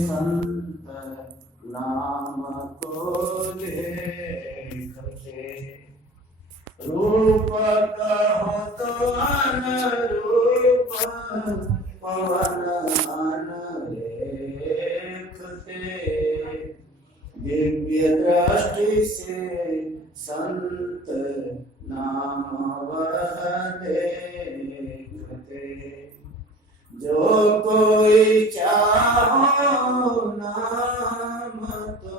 संत नाम को देखते, रूप कहो तो अनुरूप पवन अनदेखते, दिव्य दृष्टि से संत नाम वह देखते, जो कोई चाहो नाम तो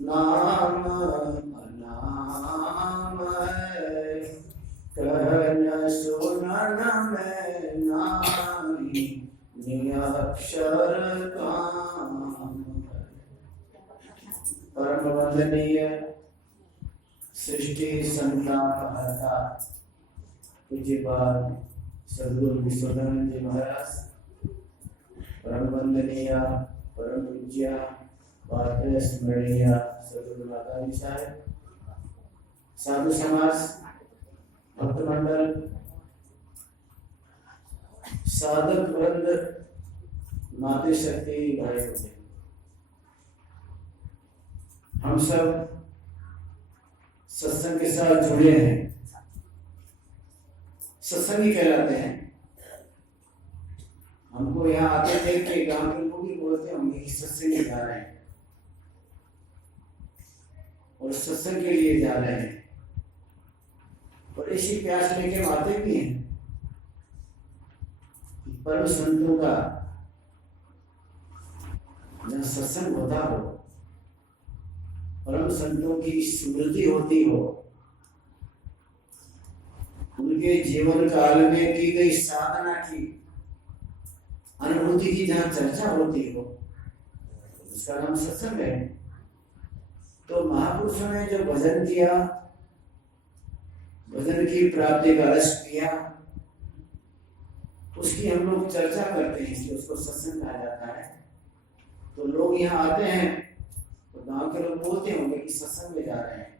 नाम नाम है, कहन सुनन में नाई निरक्षर काम है। परम वंदनीय सृष्टि संतापहर्ता पूज्यपाद सद्गुरु विश्वनाथ जी महाराज, परम वंदनीय परम पूज्य भारतीय स्मरणीय सद्गुरु माता जी साहब, साधु समाज, भक्त मंडल, साधक वृंद, मातृ शक्ति भाई बहन, हम सब सत्संग के साथ जुड़े हैं, सत्संगी कहलाते हैं। हमको यहाँ आते देख के गांव के लोग भी बोलते होंगे कि सत्संग जा रहे हैं और सत्संग के लिए जा रहे हैं, और इसी प्यास लेके आते भी हैं। परम संतों का जहाँ सत्संग होता हो, परम संतों की स्मृति होती हो, उनके जीवन काल में की गई साधना की अनुभूति की जहाँ चर्चा होती हो, उसका नाम सत्संग है। तो महापुरुषों ने जो भजन किया, भजन की प्राप्ति का रस किया, उसकी हम लोग चर्चा करते हैं कि उसको सत्संग कहा जाता है। तो लोग यहाँ आते हैं तो गांव के लोग बोलते होंगे कि सत्संग में जा रहे हैं।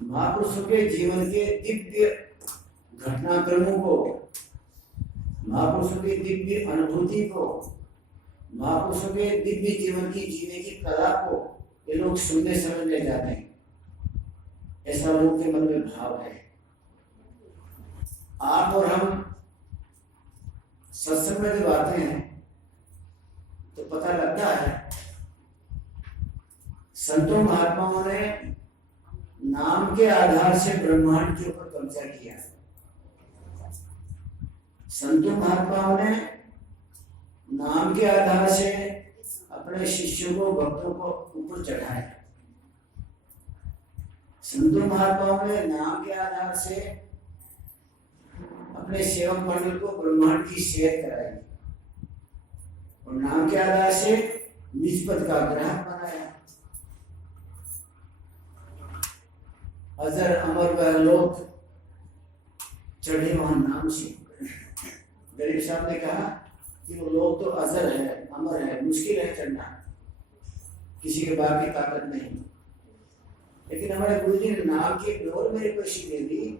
महापुरुषों के जीवन के दिव्य घटनाक्रमों को, महापुरुषों की दिव्य अनुभूति को, महापुरुषों के दिव्य जीवन की जीने की कला को ये लोग सुनने समझने जाते हैं, ऐसा लोगों के मन में भाव है। आप और हम सत्संग में जब आते हैं तो पता लगता है संतों महात्माओं ने नाम के आधार से ब्रह्मांड के ऊपर कब्जा किया। संतों महात्माओं ने नाम के आधार से अपने शिष्यों को, भक्तों को ऊपर चढ़ाया। संतों महात्माओं ने नाम के आधार से अपने सेवक मंडल को ब्रह्मांड की सैर कराई, और नाम के आधार से निज पद का ग्राहक बनाया। अजर अमर वह लोग चढ़े वहां नाम से। गरीब साहब ने कहा कि वो लोग तो अजर है, अमर है, मुश्किल है चढ़ना, किसी के बाप की ताकत नहीं। लेकिन हमारे गुरु जी ने नाम की डोर मेरे को दे दी,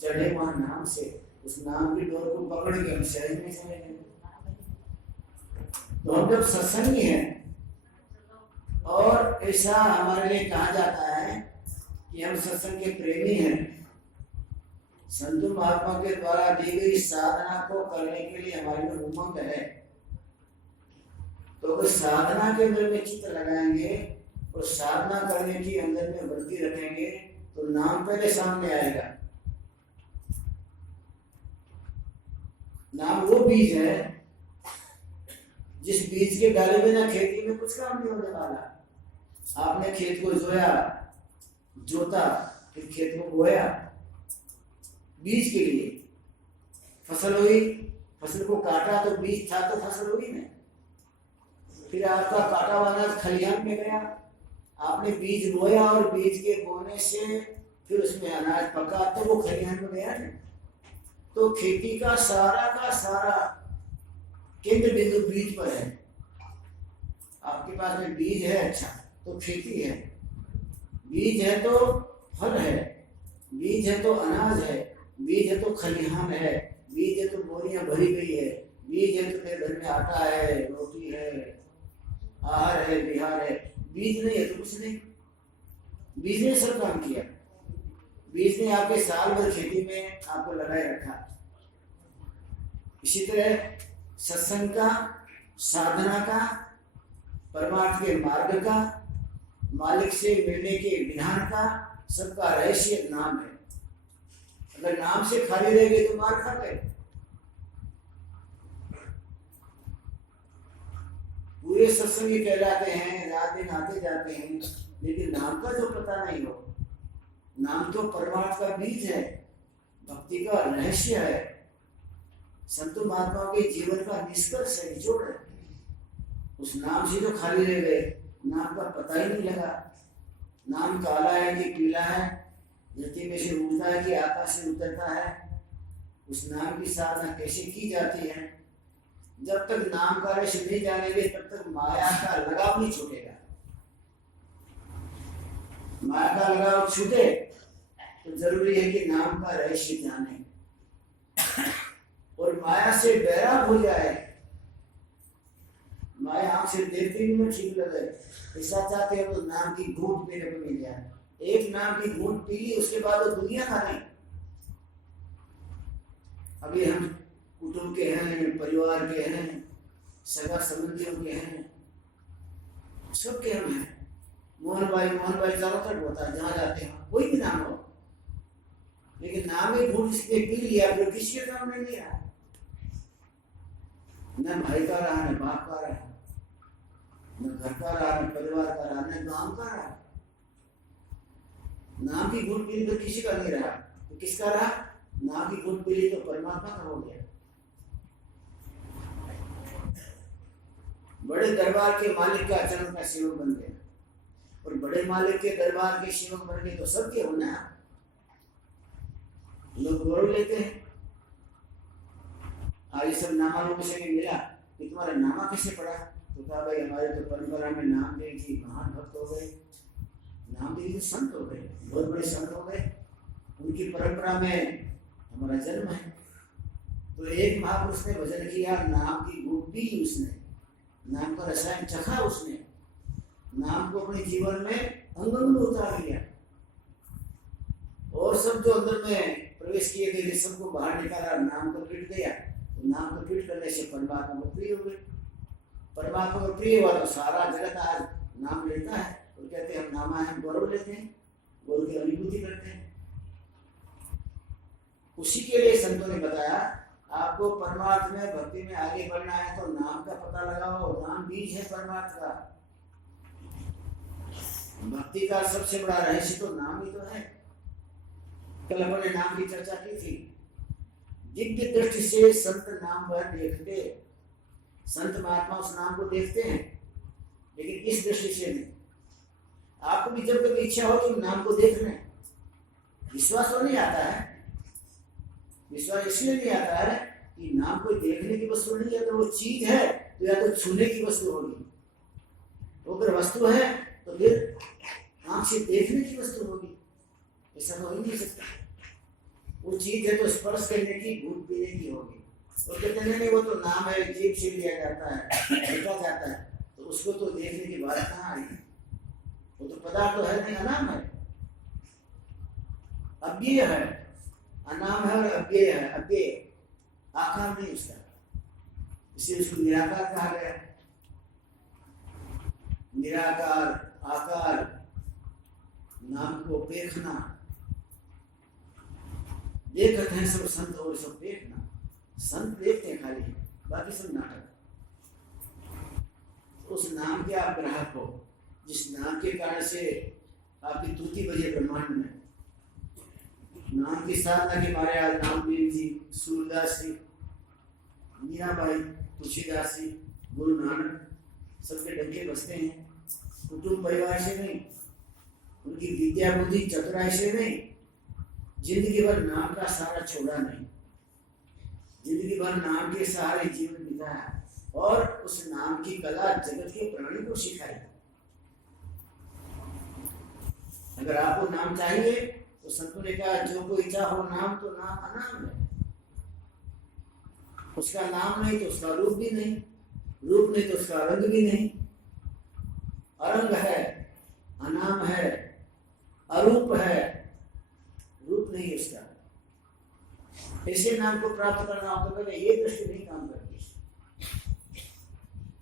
चढ़े वहां नाम से। उस नाम की डोर को पकड़ के हम सहज में चले गए। तो हम जब सत्संगी हैं, और ऐसा हमारे लिए कहा जाता है कि हम सत्संग के प्रेमी हैं, संतों महात्मा के द्वारा दी गई साधना को करने के लिए हमारे में उमंग है। तो अगर साधना के अंदर में चित्त लगाएंगे और साधना करने की अंदर में वृत्ति रखेंगे तो नाम पहले सामने आएगा। नाम वो बीज है जिस बीज के डाले बिना खेती में कुछ काम नहीं होने वाला। आपने खेत को जोता, फिर खेत को बोया बीज के लिए, फसल हुई, फसल को काटा तो बीज था तो फसल हुई ना। फिर आपका काटा वाला खलिहान में गया, आपने बीज बोया, और बीज के बोने से फिर उसमें अनाज पका तो वो खलिहान में गया ना। तो खेती का सारा केंद्र बिंदु बीज पर है। आपके पास में बीज है, अच्छा तो खेती है, बीज है तो फल है, बीज है तो अनाज है, बीज है तो खलिहान है, बीज है तो बोरियां भरी गई है, बीज है तो तेरे घर में आटा है, रोटी है, आहार है, विहार है। बीज नहीं है तो कुछ नहीं। बीज ने सब काम किया। बीज ने आपके साल भर खेती में आपको लगाए रखा। इसी तरह सत्संग का, साधना का, परमार्थ के मार्ग का, मालिक से मिलने के विधान का, सबका रहस्य नाम है। अगर नाम से खाली रह गए तो मार खा गए। पूरे सत्संगी कहलाते हैं, रात दिन आते जाते हैं, लेकिन नाम का जो पता नहीं हो। नाम तो परमार्थ का बीज है, भक्ति का रहस्य है, संतों महात्माओं के जीवन का निष्कर्ष है, निचोड़ है। उस नाम से तो खाली रह गए, नाम का पता ही नहीं लगा। नाम काला है कि पीला है, धरती में से उड़ता है कि आकाश से उतरता है, उस नाम की साधना कैसे की जाती है। जब तक नाम का रहस्य नहीं जानेंगे तब तक माया का लगाव नहीं छूटेगा। माया का लगाव छूटे तो जरूरी है कि नाम का रहस्य जाने, और माया से बैराग हो जाए। माया आंख से देखते भी में ठीक लगे, ऐसा चाहते हैं तो नाम की घूंट पीने को मिल जाए। एक नाम की घूंट पी ली, उसके बाद वो दुनिया का नहीं। अभी हम कुटुंब के हैं, परिवार के हैं, सगा संबंधियों के हैं, सबके हम हैं। मोहन भाई चारों तरफ होता है, जहाँ जाते हैं कोई भी नाम हो, लेकिन नाम ही घूंट इसने पी लिया फिर किसी का काम नहीं रहा। न भाई का रहा, न बाप का रहा, न घर का रहा, न परिवार का रहा, न गांव का रहा। नाम की घूंट पीली तो किसी का नहीं रहा, तो किसका रहा? नाम की घूंट पीली तो परमात्मा का हो गया। बड़े दरबार के मालिक का चरण का सेवक बन गया, और बड़े मालिक के दरबार के सेवक बन गए तो सबके होना। लोग गौरव लेते हैं। आज सब नामा लोगों से मिला कि तुम्हारा नामा कैसे पड़ा, तो कहा भाई हमारे तो परंपरा में नाम देवी जी महान भक्त हो गए, नाम देवी जी संत हो गए, बहुत बड़े संत हो गए, उनकी परंपरा में हमारा जन्म है। तो एक महापुरुष ने भजन किया, नाम की घूंट पी उसने, नाम का रसायन चखा उसने, नाम को अपने जीवन में अंग अंग में उतार लिया, और सब जो अंदर में प्रवेश किए थे सबको बाहर निकाला, नाम को पीट गया। तो नाम को पीट करने से परमात्मा को प्रिय हो गए। परमात्मा को प्रिय हुआ तो सारा जगत आज नाम लेता है, और कहते हैं हम नामा है, गौरव लेते हैं, गौरव की अनुभूति करते हैं। उसी के लिए संतों ने बताया आपको परमार्थ में, भक्ति में आगे बढ़ना है तो नाम का पता लगाओ। नाम बीज है परमार्थ का। भक्ति का सबसे बड़ा रहस्य तो नाम ही तो है। कल अपने नाम की चर्चा की थी। दिव्य दृष्टि से संत नाम पर देखते, संत महात्मा उस नाम को देखते हैं, लेकिन इस दृष्टि से नहीं। आपको भी जब कभी इच्छा हो कि नाम को देख लें, विश्वास तो नहीं आता है। विश्वास इसलिए नहीं आता है कि नाम को देखने की वस्तु नहीं है, तो वो चीज है तो या तो छूने की वस्तु होगी, तो अगर वस्तु है तो फिर आंख से देखने की वस्तु होगी, ऐसा तो हो ही नहीं सकता। वो चीज है तो स्पर्श करने की, घूंट पीने की होगी। और कहते नहीं वो तो नाम है, जीभ से लिया जाता है, देखा जाता है, तो उसको तो देखने की बात कहाँ आई? वो तो पदार्थ तो है नहीं, अनाम है, अव्यय है। अनाम है और अव्यय है। अव्यय आकार नहीं उसका, इसलिए उसको निराकार कहा गया। निराकार आकार, नाम को देखना, देखते हैं सब संत और सब देखना। संत देखते हैं खाली, बाकी सब नाटक। उस नाम के आप ग्राहक हो, जिस नाम के कारण से आपकी तूती बजे ब्रह्मांड में। नाम की साधना के मारे आज नामदेव जी, सूरदास जी, मीराबाई, तुलसीदास जी, गुरु नानक सबके डंके बसते हैं। कुटुंब परिवार से नहीं, उनकी विद्या बुद्धि चतुराई से नहीं, जिंदगी भर नाम का सहारा छोड़ा नहीं, जिंदगी भर नाम के सहारे जीवन बिताया, और उस नाम की कला जगत के प्राणी को सिखाई। अगर आपको नाम चाहिए तो संतों ने कहा जो कोई चाहो नाम, तो नाम अनाम है। उसका नाम नहीं तो उसका रूप भी नहीं, रूप नहीं तो उसका रंग भी नहीं। अरंग है, अनाम है, अरूप है, रूप नहीं उसका। ऐसे नाम को प्राप्त करना हो तो पहले ये दृष्टि नहीं काम करती,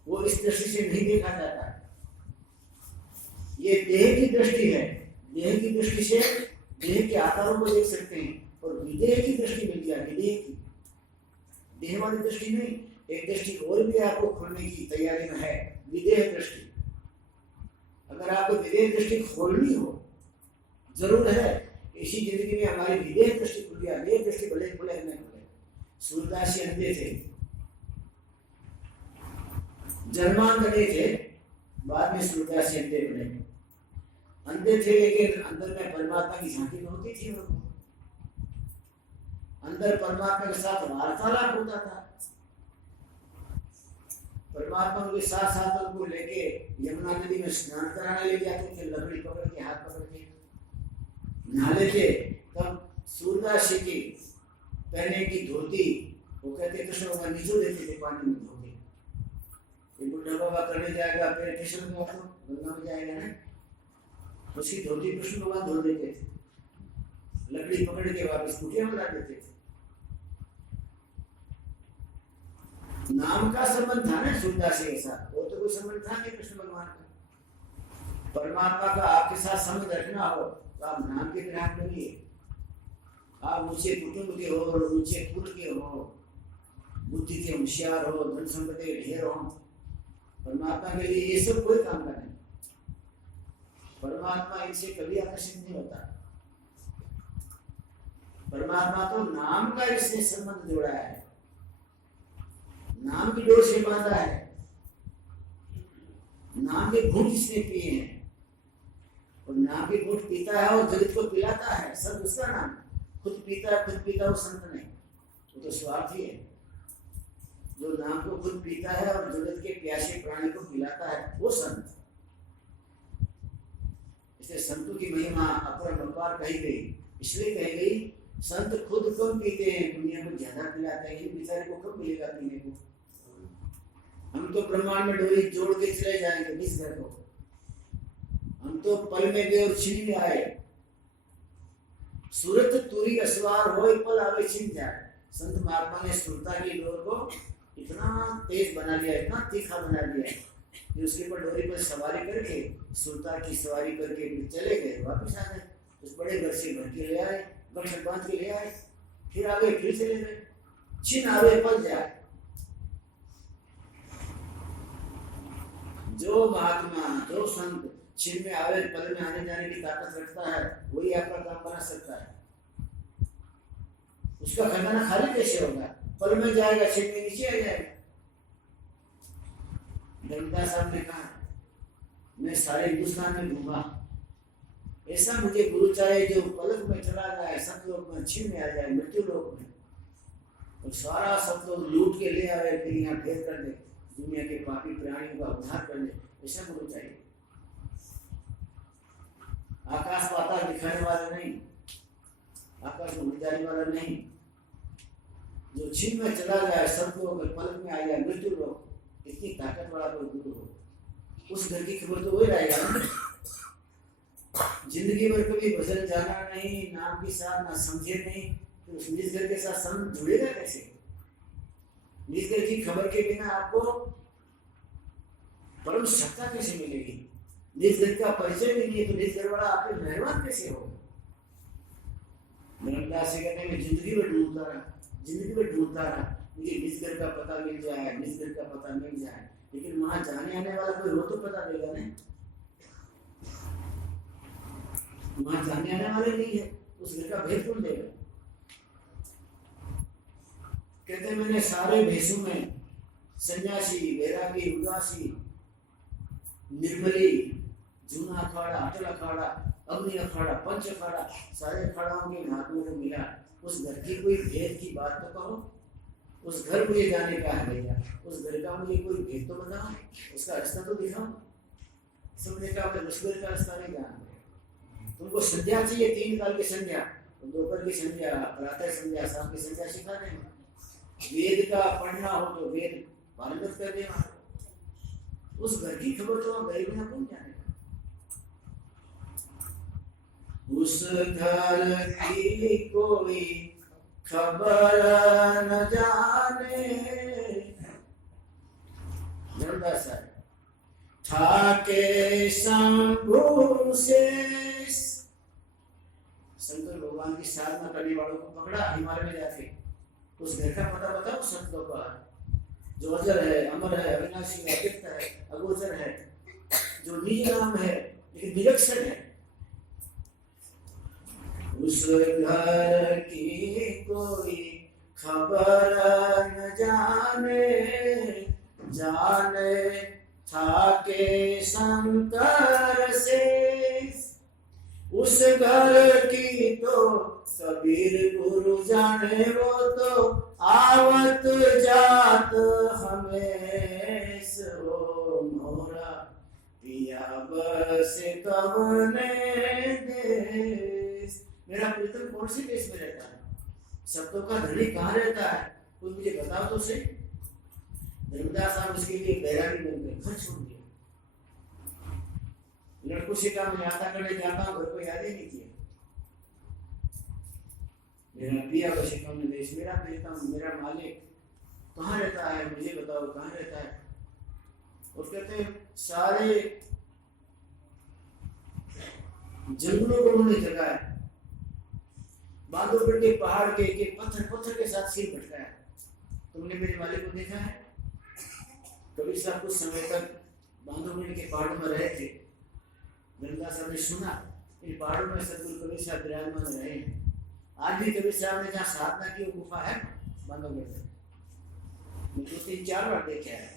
वो इस दृष्टि से नहीं देखा जाता। ये देह की दृष्टि है, देह की दृष्टि से देह के आकारों को देख सकते हैं, और विदेह की दृष्टि मिलती है, विदेह की, देह वाली दृष्टि नहीं। एक दृष्टि और भी आपको खोलने की तैयारी में है, विदेह दृष्टि। अगर आपको विदेह दृष्टि खोलनी हो, जरूर है इसी जिंदगी में हमारी विदेह दृष्टि खुल गया, विदेह दृष्टि भले खुले नहीं खुले। सूरदास जी अंधे थे, जन्मांधे थे, बाद में सूरदास जी अंधे बने। अंधे थे लेकिन अंदर में परमात्मा की झांकी होती थी उनको, अंदर परमात्मा के साथ वार्तालाप होता था। परमात्मा के साथ साथ उनको लेके यमुना नदी में स्नान कराने ले जाते थे, लकड़ी पकड़ के, हाथ पकड़ के नहा लेते। तब सूरदास जी की पहने की धोती, वो कहते कृष्ण भगवान नीचो देते थे पानी में धो के। ये बुढ़ा बाबा करने जाएगा फिर कृष्ण में तो गंगा में जाएगा ना, उसकी धोती कृष्ण भगवान धो देते थे, लकड़ी पकड़ के वापस कुटिया में ला देते थे। नाम का संबंध था ना सूरदास जी के साथ, वो तो कोई संबंध था नहीं कृष्ण भगवान का। परमात्मा का आपके साथ संबंध रखना हो तो आप नाम के ग्राहक बनिए। आप ऊंचे कुटुंब के हो, ऊंचे कुल के हो, बुद्धि के होशियार हो, धन संपत्ति के ढेर हो, परमात्मा के लिए ये सब कोई काम का नहीं। परमात्मा इनसे कभी आकर्षित नहीं होता। परमात्मा तो नाम का इसने संबंध जोड़ा है, नाम की डोर से बांधा है, नाम के घूंट जिसने पिए हैं, और नाम के घूंट पीता है और जगत को पिलाता है, सब उसका नाम। खुद पीता है, खुद पीता वो संत नहीं, वो तो स्वार्थी है। जो नाम को खुद पीता है और जगत के प्यासे प्राणी को पिलाता है वो संत। इसलिए संतों की महिमा अपरंपार कही गई, इसलिए कही गई संत खुद कम पीते हैं, दुनिया को ज्यादा पिलाते हैं, इन बेचारे को कब मिलेगा पीने को। हम तो ब्रह्मांड में डोरी जोड़ के चले जाएंगे इस घर को, हम तो पल में गए और छिन में आए। सूरत तुरी असवार हो पल आवे छिन जाए। संत महात्मा ने सुरता की डोर को इतना तेज बना लिया, इतना तीखा बना लिया कि उसके ऊपर डोरी पर सवारी करके, सुरता की सवारी करके चले गए, वापस आ गए। उस बड़े घर से भर के ले आए, गठर बांध के ले आए, फिर आ गए, फिर चले गए। छिन आवे पल जाए। जो महात्मा, जो संत छिन में आवे पल में आने जाने की ताकत रखता है, वही आपका काम बना सकता है। उसका खजाना खाली कैसे होगा? पल में जाएगा, छिन में नीचे आ जाएगा। धर्मदास साहब ने कहा मैं सारे हिंदुस्तान में घूमा, ऐसा मुझे गुरु चाहिए जो पलक में चला जाए, सतलोक में, छिन में आ जाए, मृत्यु लोक में, और सारा सतलोक लूट के ले आए, फिर यहाँ ढेर कर दे, दुनिया के पापी प्राणियों का उद्धार कर ले। ऐसा गुरु चाहिए। आकाश पाताल दिखाने वाला नहीं, आकाश में उड़ जाने वाला नहीं, जो छिन में चला जाए, सतलोक में, पलक में आ जाए, मृत्यु लोक। इतनी ताकत वाला कोई गुरु हो, उस घर की खबर तो वही रहेगा ना। जिंदगी भर कभी भजन जाना नहीं, नाम की साथ ना समझे नहीं, तो उस निज घर के साथ संबंध जुड़ेगा कैसे? निज घर की खबर के बिना आपको परम सत्ता कैसे मिलेगी? निज घर का परिचय भी नहीं है तो निज घर वाला आपके मेहरबान कैसे होगा? धर्मदास जी कहते हैं मैं जिंदगी में ढूंढता रहा, जिंदगी में ढूंढता रहा, मुझे निज घर का पता मिल जाए, निज घर का पता मिल जाए, लेकिन वहां जाने आने वाला कोई हो तो पता देगा नहीं। वहां जाने आने वाले नहीं है, उस घर का भेद कौन देगा? कहते मैंने सारे भेषों में सन्यासी, वैरागी, उदासी, निर्मली, जूना अखाड़ा, अटल अखाड़ा, अग्नि अखाड़ा, पंच अखाड़ा, सारे अखाड़ाओं के महात्माओं को मिला। उस घर की कोई भेद की बात तो कहो, उस घर मुझे जाने का है भैया, उस घर का मुझे कोई भेद तो बताओ, उसका रास्ता तो दिखाओ। समझने का उस घर का रास्ता नहीं जाना। तुमको संध्या चाहिए, 3 काल की संध्या, दोपहर की संध्या, प्रातः संध्या, शाम की संध्या सिखा देंगे। वेद का पढ़ना हो तो वेद पारंगत कर देना। उस घर की खबर तो गरीब ना कौन जानेगा। उस घर की कोई खबर न जाने, धर्मदास था के शंभु से। शंकर भगवान की साधना करने वालों को पकड़ा हिमालय में जाके। उस घर का पता बताओ शब्दों का, जो अजर है, अमर है, अविनाशी है, अव्यक्त है, अगोचर है, जो निज नाम है लेकिन विलक्षण है। उस घर की कोई खबर न जाने, जाने था के शंकर से। उस घर की तो कबीर गुरु जाने, वो तो आवत जात हमेश हो मोरा पिया बस कवने देश। मेरा प्रीतम कौन से देश में रहता है? शब्दों का धनी कहाँ रहता है? कुछ मुझे बताओ तो सही। धर्मदास साहब उसके लिए बैरागी बन गए, घर छोड़ दिया। लड़कों से कहा मैं यात्रा करने जाता हूँ, घर को याद ही नहीं किया। मेरा पिया बस कवने देश, मेरा प्रीतम, मेरा मालिक कहाँ रहता है? मुझे बताओ कहाँ रहता है? और कहते सारे जंगलों को उन्होंने जगाया, बांधवगढ़ के पहाड़ के एक पत्थर पत्थर के साथ सिर भटकाया। तुमने मेरे मालिक को देखा है? कबीर साहब कुछ समय तक बांधवगढ़ के पहाड़ों में रहे थे। धर्मदास साहब ने सुना इन पहाड़ों में सतगुरु कबीर साहब विराजमान रहे हैं। आज भी कबीर साहब ने जहाँ साधना की वो गुफा है बांधवगढ़ में, मैं 2-3-4 बार देखा है।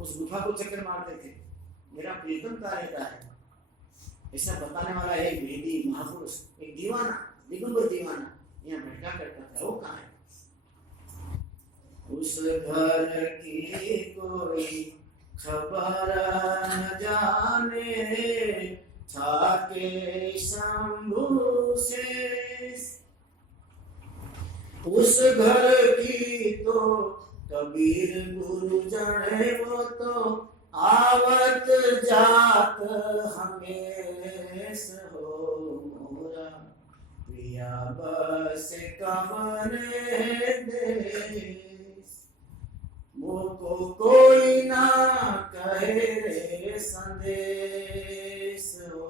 उस गुफा को चक्कर मारते थे। मेरा प्रीतम कहाँ रहता है? ऐसा बताने वाला एक भेदी महापुरुष, एक दीवाना, दिगंबर दीवाना यहाँ भटका करता था, वो कहाँ है? उस घर की कोई खबर न जाने, था के शंभु से। उस घर की तो कबीर गुरु जाने, वो तो आवत जात हमेश हो मोरा प्रिया बस कवने देश। मोको कोई ना कहे रे संदेश हो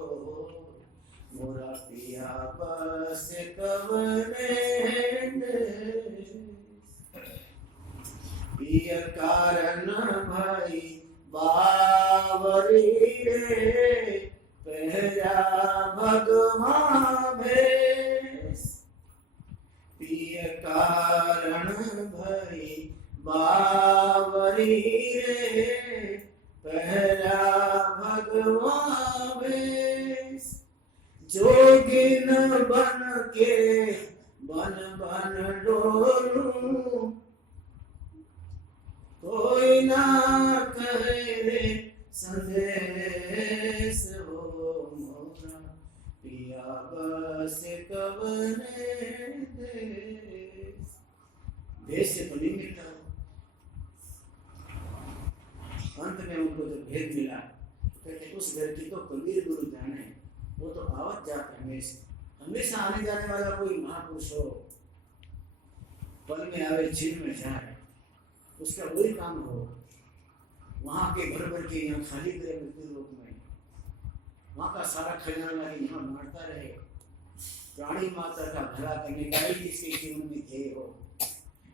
मोरा प्रिया बस कवने देश। पिय कारण भाई बावरी रे, पहरा भगवान भेष। पिय कारण भाई बावरी रे, पहरा भगवान भेष। जोगिन बन के बन बन डोलूं, कोई ना करे रे संदेश हो मोरा पिया बस कवने देश। देश से तो नहीं मिलता। अंत में उनको जो भेद मिला, कहते उस घर की तो कबीर गुरु जाने, वो तो आवत जात हमेशा, हमेशा आने जाने वाला कोई महापुरुष हो, पल में आवे छिन में जाए, उसका वही काम हो। वहाँ के भर भर के यहाँ खाली करे मृत्यु लोक में, वहाँ का सारा खजाना यहाँ मारता रहे। प्राणी मात्र का भला करने का ही जिसके जीवन में ध्येय हो,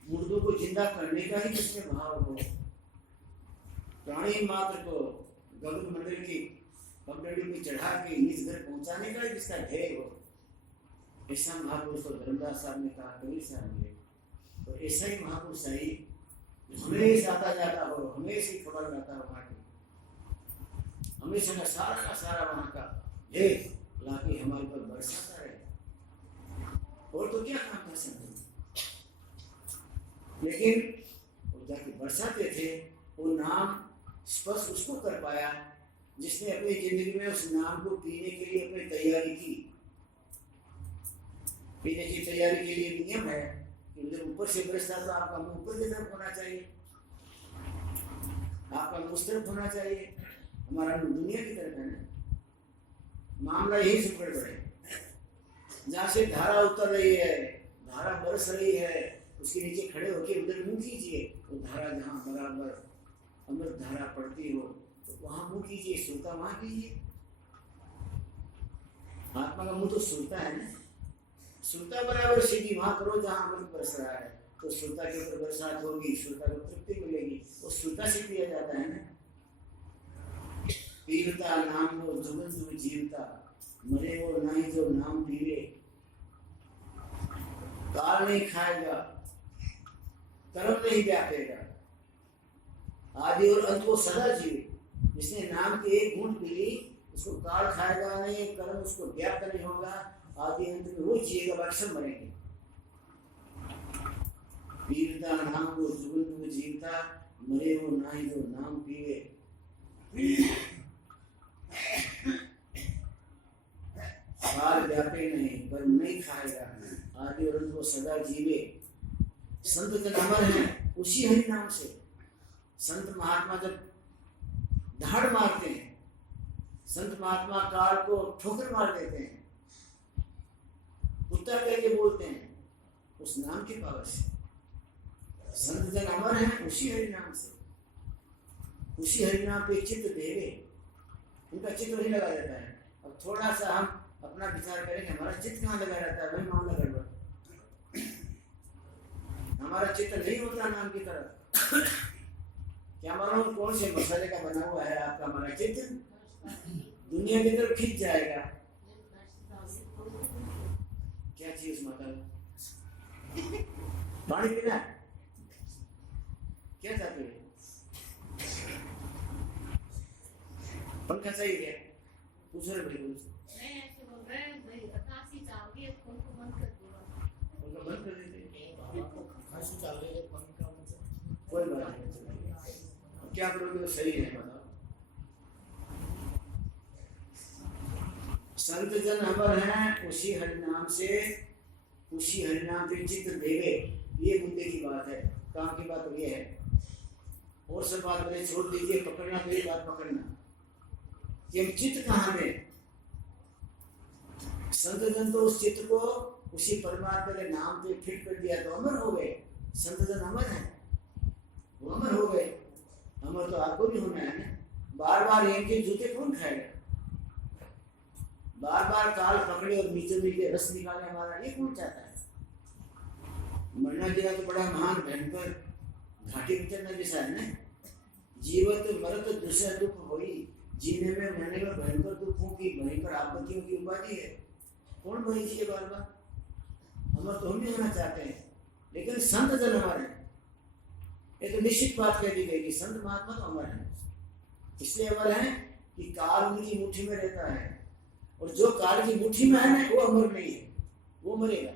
मुर्दों को जिंदा करने का ही जिसमें भाव हो, प्राणी मात्र को गगन मंडल की पगडंडी में चढ़ा के निज घर पहुंचाने का ही जिसका ध्येय हो, ऐसा महापुरुष तो धर्मदास साहब ने कहा, कबीर साहब ने। तो ऐसा ही महापुरुष ही हमेशा आता जाता हो, हमेशा खबर लाता हो, वहाँ हमेशा का सारा वहाँ का भेद लाके हमारे पर बरसाता रहे। और तो क्या काम कर सकते, लेकिन वो जाके बरसाते थे। वो नाम स्पर्श उसको कर पाया जिसने अपनी जिंदगी में उस नाम को पीने के लिए अपनी तैयारी की। पीने की तैयारी के लिए नियम है कि जब ऊपर से बरसता तो आपका मुंह ऊपर की तरफ होना चाहिए, आपका मुंह उस तरफ होना चाहिए, हमारा मुंह दुनिया की तरफ है ना। मामला यही से बड़े जहाँ से धारा उतर रही है, धारा बरस रही है, उसके नीचे खड़े होकर उधर मुंह कीजिए। वो धारा जहाँ बराबर अमृत धारा पड़ती हो तो वहां मुंह कीजिए, सुनता वहां कीजिए। आत्मा का मुंह तो सुनता है ना, सुनता बराबर सीधी वहां करो जहां अमृत बरस रहा है, तो सुनता के ऊपर बरसात होगी, सुनता को तृप्ति मिलेगी। वो सुनता से किया जाता है ना। पीवता नाम वो जुगन जुग जीवता, मरे वो नहीं जो नाम पीवे। काल नहीं खाएगा, कर्म नहीं व्यापेगा, आदि और अंत को सदा जीवे। जिसने नाम की एक घूंट पी ली, उसको काल खाएगा नहीं, कर्म उसको व्याप्त नहीं होगा, आदि अंत में वो जिएगा, बाकी सब मरेंगे। पीवता नाम वो जुगन जुग जीवता, मरे वो नहीं जो नाम पीवे। काल व्यापे नहीं, पर नहीं खाएगा, आदि और अंत को सदा जीवे। संत जन अमर है उसी हरि नाम से। संत महात्मा जब धाड़ मारते हैं, संत महात्मा काल को ठोकर मार देते हैं, कुत्ता कह के बोलते हैं, उस नाम की पावर से। संत जन अमर है उसी हरि नाम से, उसी हरि नाम पे चित्त देवे, उनका चित्त वही लगा रहता है। अब थोड़ा सा हम अपना विचार करेंगे, हमारा चित्त कहाँ लगा रहता है, वही मामला गड़बड़। हमारा चित्त नहीं होता नाम की तरफ। क्या मालूम कौन से मसाले का बना हुआ है आपका हमारा चित्त, दुनिया की तरफ खींच जाएगा। क्या चीज मतलब पानी पीना, क्या चाहते हो? पंखा सही है, पूछो रे भाई। बंद कर देते, कोई बात नहीं, क्या करोगे तो सही है, बताओ। संत जन अमर हैं उसी हरि नाम से, उसी हरि नाम पे चित्त देवे। ये मुद्दे की बात है, काम की बात तो ये है। और सब बात मैंने छोड़ दीजिए, पकड़ना तो ये बात पकड़ना कि हम चित्त कहाँ दें। संत जन तो उस चित्त को उसी परमात्मा के नाम पे फिट कर दिया तो अमर हो गए। संत जन अमर है, वो अमर हो गए। अमर तो आपको भी होना है ना। बार बार इनके जूते कौन खाएगा, बार बार काल पकड़े और नीचे नीचे रस निकाले, हमारा ये कौन चाहता है। मरना गिरा तो बड़ा महान भयंकर घाटी उतरना जैसा है ना। जीवत मरत दूसरा दुख होई, जीने में मरने में भयंकर दुखों की भयंकर आपत्तियों की उपाधि है। कौन वही चीज बार बार, अमर तो हम भी होना चाहते हैं, लेकिन संत जन अमर है। ये तो निश्चित बात कह दी गई कि संत महात्मा तो अमर है। इसलिए अमर है कि काल उनकी मुट्ठी में रहता है, और जो काल की मुट्ठी में है ना वो अमर नहीं है, वो मरेगा।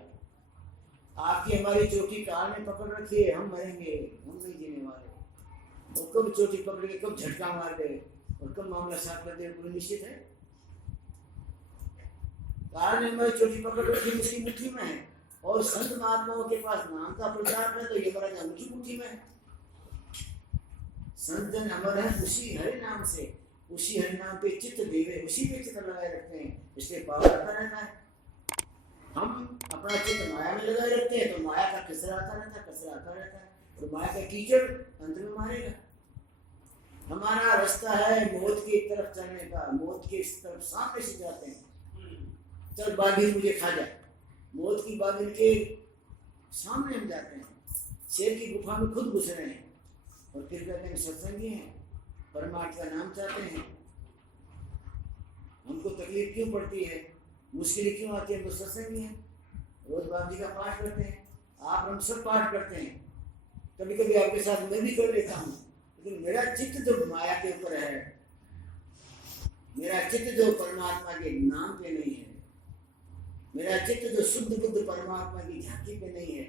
आपकी हमारी चोटी काल ने पकड़ रखी है, हम मरेंगे, हम नहीं जीने वाले। वो कब चोटी पकड़ के कब झटका मार दे और कब मामला साफ कर दे कोई निश्चित है। काल ने हमारी चोटी पकड़ रखी उसकी मुट्ठी में है, और संत महात्माओं के पास नाम का प्रचार है तो ये बड़ा उनकी मुट्ठी में है। संत जन अमर है उसी हरि नाम से, उसी हरि नाम पे चित्त देवे, उसी पे चित्त लगाए रखते हैं, इसलिए पावर आता रहता है। हम अपना चित्त माया में लगाए रखते हैं तो माया का कचरा आता रहता है, कचरा आता रहता है, और माया का कीचड़ अंत में मारेगा। हमारा रास्ता है मौत की तरफ चलने का, मौत की तरफ सामने से जाते हैं, चल बागिल मुझे खा जा, मौत की बागिल के सामने हम जाते हैं। शेर की गुफा में खुद घुस रहे हैं और फिर कहते हैं सत्संगी हैं, परमात्मा का नाम चाहते हैं। हमको तकलीफ क्यों पड़ती है, मुश्किलें क्यों आती है, हम तो सत्संगी हैं, रोज बाप जी का पाठ करते हैं, आप हम सब पाठ करते हैं, कभी कभी आपके साथ मैं भी कर लेता हूँ, लेकिन मेरा चित्त जो माया के ऊपर है, मेरा चित्त जो परमात्मा के नाम पे नहीं है, मेरा चित्त जो शुद्ध बुद्ध परमात्मा की झांकी पे नहीं है,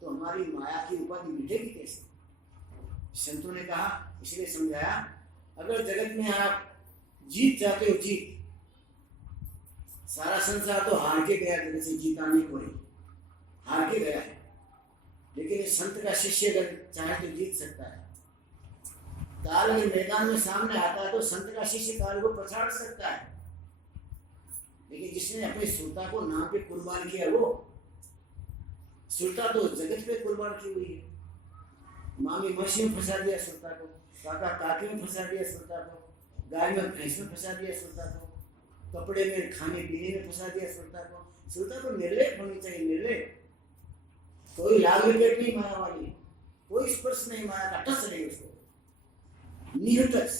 तो हमारी माया की उपाधि मिटेगी कैसे। संतों ने कहा, इसलिए समझाया, अगर जगत में आप जीत चाहते हो, जीत, सारा संसार तो हार के गया, जगत से जीता नहीं कोई, हार के गया है। लेकिन इस संत का शिष्य अगर चाहे तो जीत सकता है। काल अगर मैदान में सामने आता है तो संत का शिष्य काल को पछाड़ सकता है, लेकिन जिसने अपनी सुरता को नाम पे कुर्बान किया, वो सुरता तो जगत पे कुर्बान की हुई है। मामी मछली में फंसा दिया सुरता को, काका काकी में फंसा दिया सुरता को, गाय में भैंस में फंसा दिया सुरता को, कपड़े में खाने पीने में फंसा दिया सुरता को। सुरता तो निर्लेप होनी चाहिए, निर्लेप। कोई लाग लपेट नहीं माया वाली, कोई स्पर्श नहीं माया का, टच नहीं उसको, नीर टच,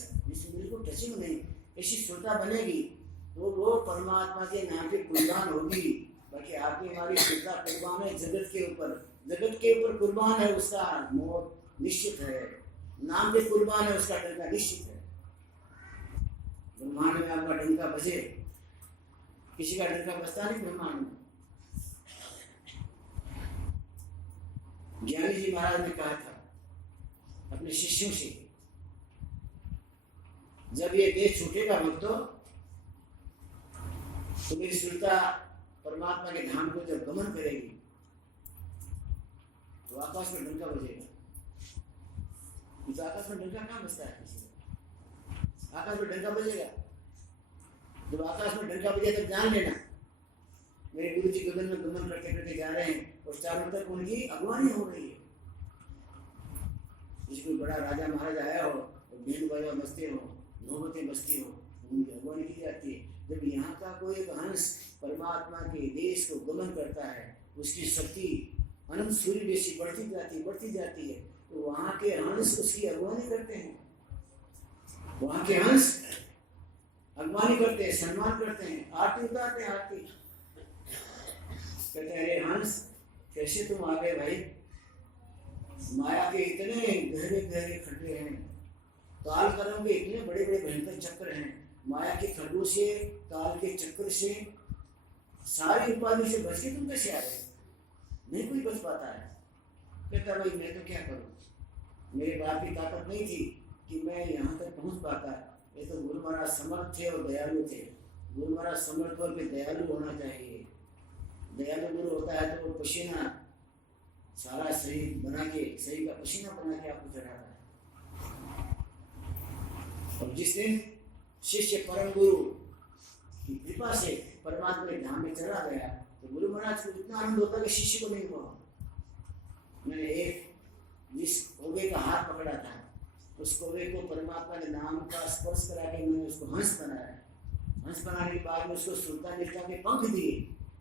बिल्कुल टचिंग नहीं। ऐसी सुरता बनेगी तो वो परमात्मा के नाम पे कुर्बान होगी। बाकी आपकी हमारी सुरता कुर्बान है जगत के ऊपर, जगत के ऊपर कुर्बान है, उसका मौत निश्चित है। नाम पे कुर्बान है, उसका डंका निश्चित है। ब्रह्मांड में आपका डंका बजे, किसी का डंका बजता नहीं ब्रह्मांड में। ज्ञानी जी महाराज ने कहा था अपने शिष्यों से, जब ये देह छूटेगा भक्तों तो मेरी सुरता परमात्मा के धाम को जब गमन करेगी तो आकाश में डंका बजेगा। इस आकाश में डंका कहाँ बजता है? किसी आकाश में डंका बजेगा। जब आकाश में डंका बजे तब जान लेना मेरे गुरु जी गगन में गमन करते करते जा रहे हैं और चारों तरफ उनकी अगवानी हो रही है। जिस कोई बड़ा राजा महाराजा आया हो और भेड़ बाजा बजते हो, नौबतें बजती हो, उनकी अगवानी की जाती है। जब यहाँ का कोई एक हंस परमात्मा के देश को गमन करता है, उसकी शक्ति अनंत सूर्य जैसी बढ़ती जाती है, तो वहाँ के हंस उसकी अगवानी करते हैं। वहाँ के हंस अगवानी करते हैं, सम्मान करते हैं, आरती उतारते हैं, आरती कहते हैं, अरे हंस कैसे तुम आ गए भाई? माया के इतने गहरे गहरे खड्डे हैं, काल कर्म के इतने बड़े बड़े भयंकर चक्र हैं, माया के खड्डों से, काल के चक्र से, सारी उपाधि से बच के तुम कैसे आ रहे? नहीं कोई बच पाता है। कहता भाई मैं तो क्या करूं, मेरे बाप की ताकत नहीं थी कि मैं यहाँ तक पहुँच पाता। ये तो गुरु महाराज समर्थ थे और दयालु थे। गुरु महाराज समर्थ और भी दयालु होना चाहिए। दयालु गुरु होता है तो वो पसीना सारा शरीर बना के, शरीर का पसीना बना के आपको चढ़ाता है। और जिस दिन शिष्य परम गुरु की कृपा से परमात्मा के धाम में चला गया तो गुरु महाराज को इतना आनंद होता है कि शिष्य को नहीं हुआ। मैंने एक जिस कौवे का हाथ पकड़ा था, उस कौवे को परमात्मा के नाम का स्पर्श करा के मैंने उसको हंस बनाया। हंस बनाने के बाद में उसको सुल्तान निष्ठा के पंख दिए।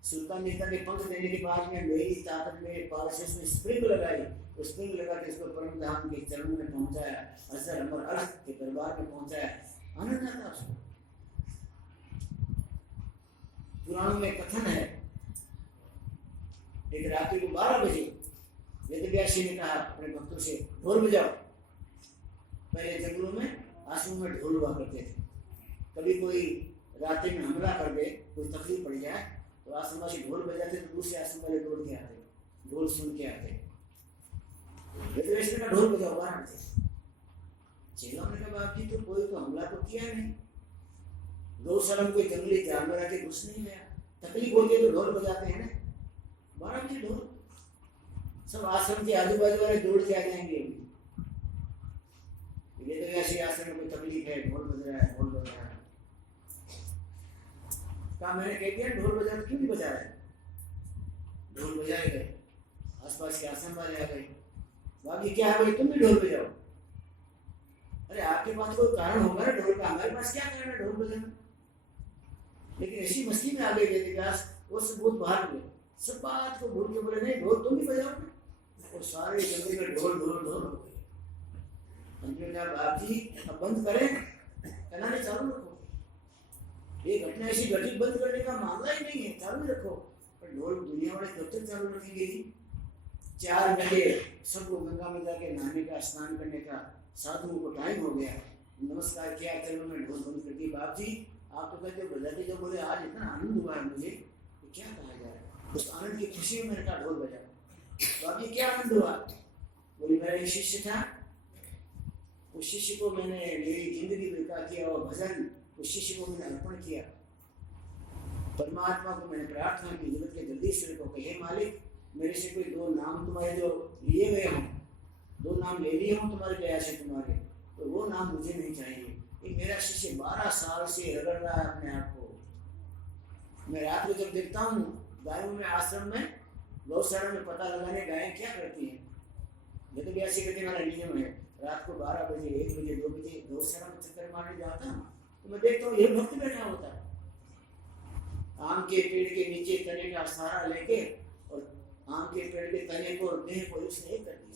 सुल्तान निष्ठा के पंख देने के बाद में मेरी ताकत में पाल से उसमें स्प्रिंग लगाई। उस स्प्रिंग लगा के उसको परम धाम के चरणों में पहुंचाया, अजर अमर अर्थ के दरबार में पहुंचाया। आनंद आता उसको। पुराणों में कथन है, एक रात्रि को 12 बजे वेदव्यास जी ने कहा अपने भक्तों से, ढोल बजाओ। पहले जंगलों में आश्रम में ढोल हुआ करते थे। कभी कोई रात्रि में हमला कर दे, कोई तकलीफ पड़ जाए तो आश्रमवासी ढोल बजाते तो दूसरे आश्रम वाले दौड़ के आते, ढोल सुन के आते। वेदव्यास जी ने कहा ढोल बजाओ 12 बजे। चेलों ने कहा बाप जी तो कोई तो हमला तो किया नहीं, गौशाला में कोई जंगली जानवर आके घुस नहीं गया, तकलीफ होती है तो ढोल बजाते हैं ना। 12 बजे ढोल, सब आश्रम के आजू बाजू वाले दौड़ के आ जाएंगे। वेदव्यासी आश्रम में कोई तकलीफ है, ढोल बज रहा है, ढोल बज रहा है। कहा मैंने कह दिया ढोल बजा, क्यों नहीं बजा रहे? ढोल बजाए गए, आसपास के आश्रम वाले आ गए, बाकी क्या है भाई तुम भी ढोल बजाओ। अरे आपके पास कोई कारण होगा ना ढोल का, हमारे पास क्या कारण है ढोल बजाना? लेकिन ऐसी मस्ती में आ गए वेदव्यास, वो सब बहुत बाहर हुए, सब बात को भूल के बोले नहीं ढोल तुम भी बजाओ। और सारे जंगल में ढोल ढोल ढोल हो गए। आप जी अब बंद करें, कहना चालू रखो। ये घटना ऐसी घटित बंद करने का मामला ही नहीं है, चालू रखो। पर ढोल दुनिया वाले कब तक चालू रखेंगे? 4 बजे सबको गंगा में जाके नहाने का, स्नान करने का साधुओं को टाइम हो गया। नमस्कार किया, चलो मैं ढोल बंद कर दी। बाप जी आप तो कहते बजाते जो बोले आज इतना आनंद हुआ है मुझे, तो क्या कहा जाए? उस आनंद की खुशी में मैंने कहा ढोल बजा। बाप जी क्या आनंद हुआ? बोले मेरा एक शिष्य था, उस शिष्य को मैंने मेरी जिंदगी में क्या किया, और भजन उस शिष्य को मैंने अर्पण किया। परमात्मा को मैंने प्रार्थना की, जगत के जगदीश्वर को, हे मालिक मेरे से कोई दो नाम तुम्हारे जो लिए गए हों, दो नाम ले लिए हों तुम्हारे दया से तुम्हारे, तो वो नाम मुझे नहीं चाहिए। ये मेरा शिष्य 12 साल से रगड़ रहा है अपने आप को। मैं रात को जब देखता हूँ गायों में, आश्रम में, गौशाला में पता लगाने गायें क्या करती हैं। ये तो ब्यासी गति वाला नियम है, रात को 12 बजे, 1 बजे, 2 बजे गौशाला में चक्कर मारने जाता हूँ तो मैं देखता हूँ ये भक्त बैठा होता है, आम के पेड़ के नीचे तने का सहारा लेके, और आम के पेड़ के तने को देह को उसने एक कर दी,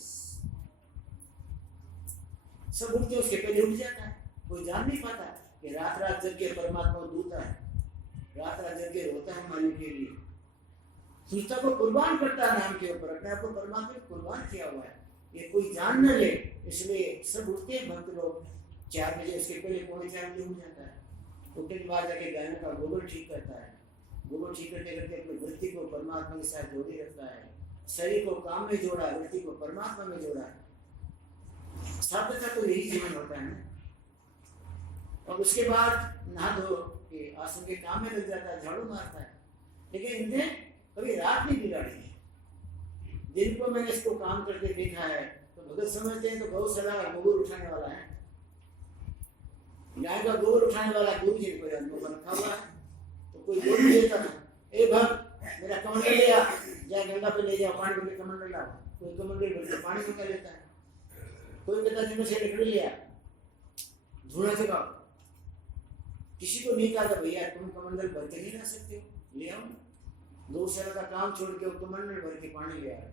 सब उठते उसके पहले उठ जाता है। कोई जान नहीं पाता कि रात रात जग के परमात्मा दूता है, रात रात जग के रोता है मालिक के लिए, सुरता को कुर्बान करता है नाम के ऊपर, अपने आप को परमात्मा ने कुर्बान किया हुआ है। ये कोई जान न ले, इसलिए सब उठते हैं भक्त लोग 4 बजे, उसके पहले 3:45 बजे उठ जाता है। उठने के बाद जाके गायों का गोबर ठीक करता है, गोबर ठीक करते करते अपनी वृत्ति को परमात्मा के साथ जोड़े रखता है, शरीर को काम में जोड़ा, वृत्ति को परमात्मा में जोड़ा। साधक का तो यही जीवन होता है ना। और उसके बाद नहा धो के आश्रम के काम में लग जाता है, झाड़ू मारता है। लेकिन इनने कभी रात नहीं बिगाड़ी है। दिन को मैंने इसको काम करके देखा है तो भगत समझते हैं तो गौशाला का गोबर उठाने वाला है, गाय का गोबर उठाने वाला गुरु जी को अनुभव रखा हुआ है। तो कोई बोल नहीं देता था, ए भक्त मेरा कमंडल ले आ, जा गंगा पे ले जाओ, पानी भर के कमंडल लाओ। कोई कमंडल भर के पानी निकाल लेता है, कोई कहता है जिनमें से लकड़ी लिया धुआं जगाओ। किसी को नहीं कहा था भैया तुम कमंडल भर के नहीं ला सकते हो, ले आओ। गौशाला का काम छोड़ के कमंडल भर के पानी ले आया।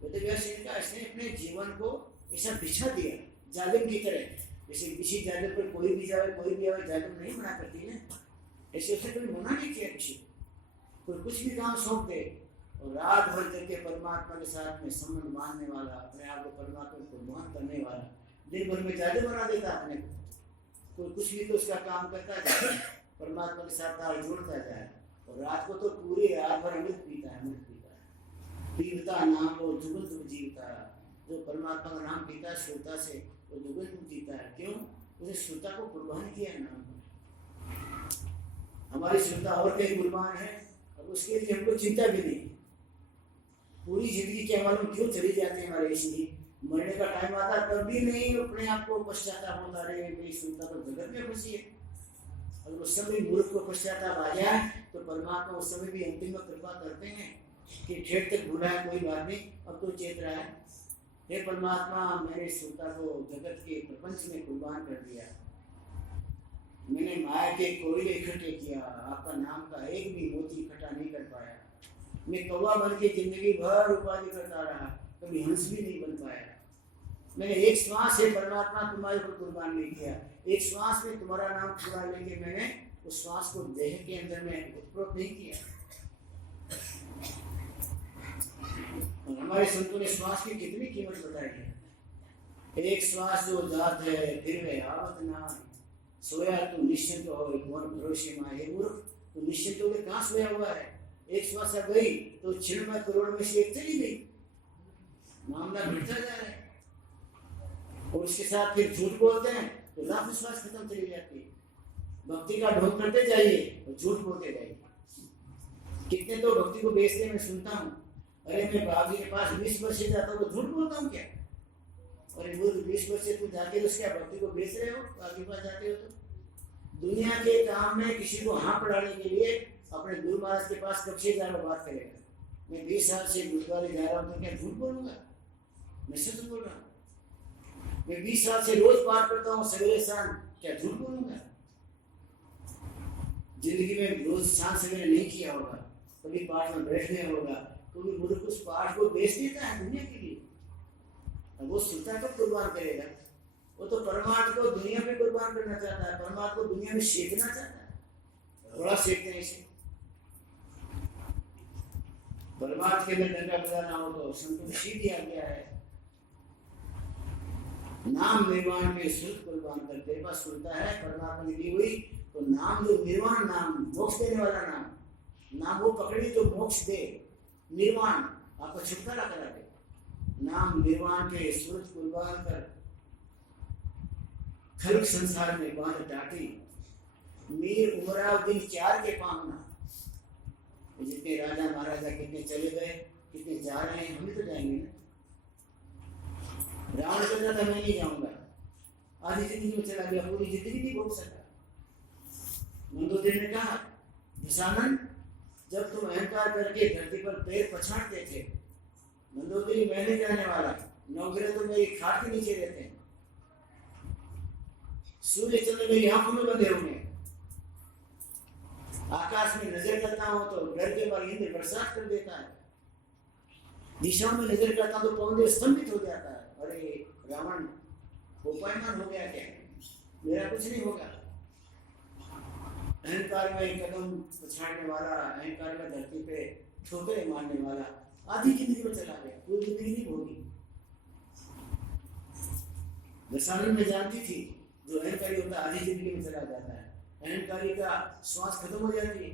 इसने अपने जीवन को ऐसा बिछा दिया जालिम की तरह, जैसे किसी जालिम पर कोई भी जाए, कोई भी आए, जालिम नहीं मना करती है। ऐसे उसने कभी मना नहीं किया किसी को, कोई कुछ भी काम सौंप दे और रात भर करके परमात्मा के साथ में संबंध बांधने वाला, अपने आप को परमात्मा को मान करने वाला, दिन भर में जालिम बना देता अपने को। कोई कुछ भी तो उसका काम करता जाए, परमात्मा के साथ ताल जोड़ता जाए, और रात को तो पूरी रात भर अमृत पीता है, अमृत पीता है। पीता नाम वो जुगल जुग जीवता है, जो परमात्मा का नाम पीता है श्रोता से, वो जुगल जुग जीता है। क्यों? उसने श्रोता को कुर्बान किया है नाम में। हमारी श्रोता और कई कुर्बान है, और उसके लिए हमको चिंता भी नहीं। पूरी जिंदगी क्या मालूम क्यों चली जाती है हमारे, इसलिए मरने का टाइम आता तब भी नहीं अपने आप को पश्चाताप होता रहे, मेरी श्रोता तो जगत में फंसी है। अगर उस समय मूर्ख को पश्चाताप आ जाए तो परमात्मा उस समय भी अंतिम में कृपा करते हैं कि ठेठ तक भूला है, कोई बात नहीं, अब तो चेत रहा है। हे परमात्मा मेरे श्रोता को जगत के प्रपंच में कुर्बान कर दिया, मैंने माया के कोयले इकट्ठे किया, आपका नाम का एक भी मोती इकट्ठा नहीं कर पाया। मैं कौवा बन के जिंदगी भर उपाधि करता रहा, कभी हंस भी नहीं बन पाया। मैंने एक श्वास से परमात्मा तुम्हारे पर कुर्बान नहीं किया, एक श्वास में तुम्हारा नाम पूरा लेके मैंने उस श्वास को देह के अंदर में उत्प्रोत नहीं किया। और हमारे संतों ने श्वास की कितनी कीमत बताई है। एक श्वास जो जात है फिर वे आवत ना, सोया तू निश्चिंत हो कौन भरोसे माए। मूर्ख तू निश्चिंत होकर कहाँ सोया हुआ है? एक श्वास गई तो 96 करोड़ में से एक चली गई, मामला बढ़ता जा रहा है। और उसके साथ फिर झूठ बोलते हैं तो लाख विश्वास खत्म चली जाती है। भक्ति का ढोंग करते जाइए और झूठ बोलते जाइए। कितने तो भक्ति को बेचते मैं सुनता हूँ, अरे मैं बाबू के पास 20 वर्ष से जाता हूँ, झूठ बोलता हूँ क्या? अरे वो 20 वर्ष से तू जाके उसके भक्ति को बेच रहे हो, बाबू के पास जाते हो तो। दुनिया के काम में किसी को हाँ पढ़ाने के लिए अपने गुरु महाराज के पास कब से जा रहा बात करेगा। मैं 20 साल से गुरुद्वारे जा रहा हूँ तो क्या झूठ बोलूंगा? मैं सच बोल रहा हूँ। मैं 20 साल से रोज पाठ करता हूँ सवेरे शाम, क्या झूठ बोलूंगा? जिंदगी में रोज शाम सवेरे नहीं किया होगा, कभी पाठ में बैठ गया होगा, कभी मुझे उस पाठ को बेच देता है दुनिया के लिए। अब वो सुनता कब कुर्बान करेगा? वो तो परमात्मा को दुनिया में कुर्बान करना चाहता है, परमात्मा को दुनिया में सेकना चाहता है। थोड़ा सेकते हैं इसे। परमात्मा के में दंगा बजाना हो तो संतुष्टि दिया गया है। नाम निर्वाण में शुद्ध कुर्बान कर, तेरे पास सुनता है परमात्मा ने दी हुई तो नाम जो निर्वाण नाम, मोक्ष देने वाला नाम, नाम वो पकड़ी तो मोक्ष दे, निर्वाण आपको छुटकारा करा दे। नाम निर्वाण के सूरज कुर्बान कर खल्क संसार में बांध डाटी, मीर उमराव दिन 4 के पामना। जितने राजा महाराजा कितने चले गए, कितने जा रहे हैं, हम भी तो जाएंगे ना। रावण कहता था मैं नहीं जाऊंगा, आधी जिंदगी में चला गया, पूरी जिंदगी नहीं भोग सका। मंदोदरी ने कहा दशानन, जब तुम अहंकार करके धरती पर पैर पछाड़ते थे, मंदोदरी मैं नहीं जाने वाला, नवग्रह तो मेरी खाट के नीचे रहते हैं, सूर्य चंद्र मेरी आंखों में बंधे होंगे, आकाश में नजर करता हूं तो डर के बाद इंद्र बरसात कर देता है, दिशाओं में नजर करता तो पवन स्तंभित हो जाता है। अरे रावण उपायमान हो गया क्या, मेरा कुछ नहीं होगा। अहंकार में कदम पछाड़ने वाला, अहंकार में धरती पे ठोकरें मारने वाला आधी जिंदगी में चला गया, पूरी जिंदगी नहीं होगी। दशानन में जानती थी जो अहंकारी होता आधी जिंदगी में चला जाता है, अहंकारी का श्वास खत्म हो जाती है।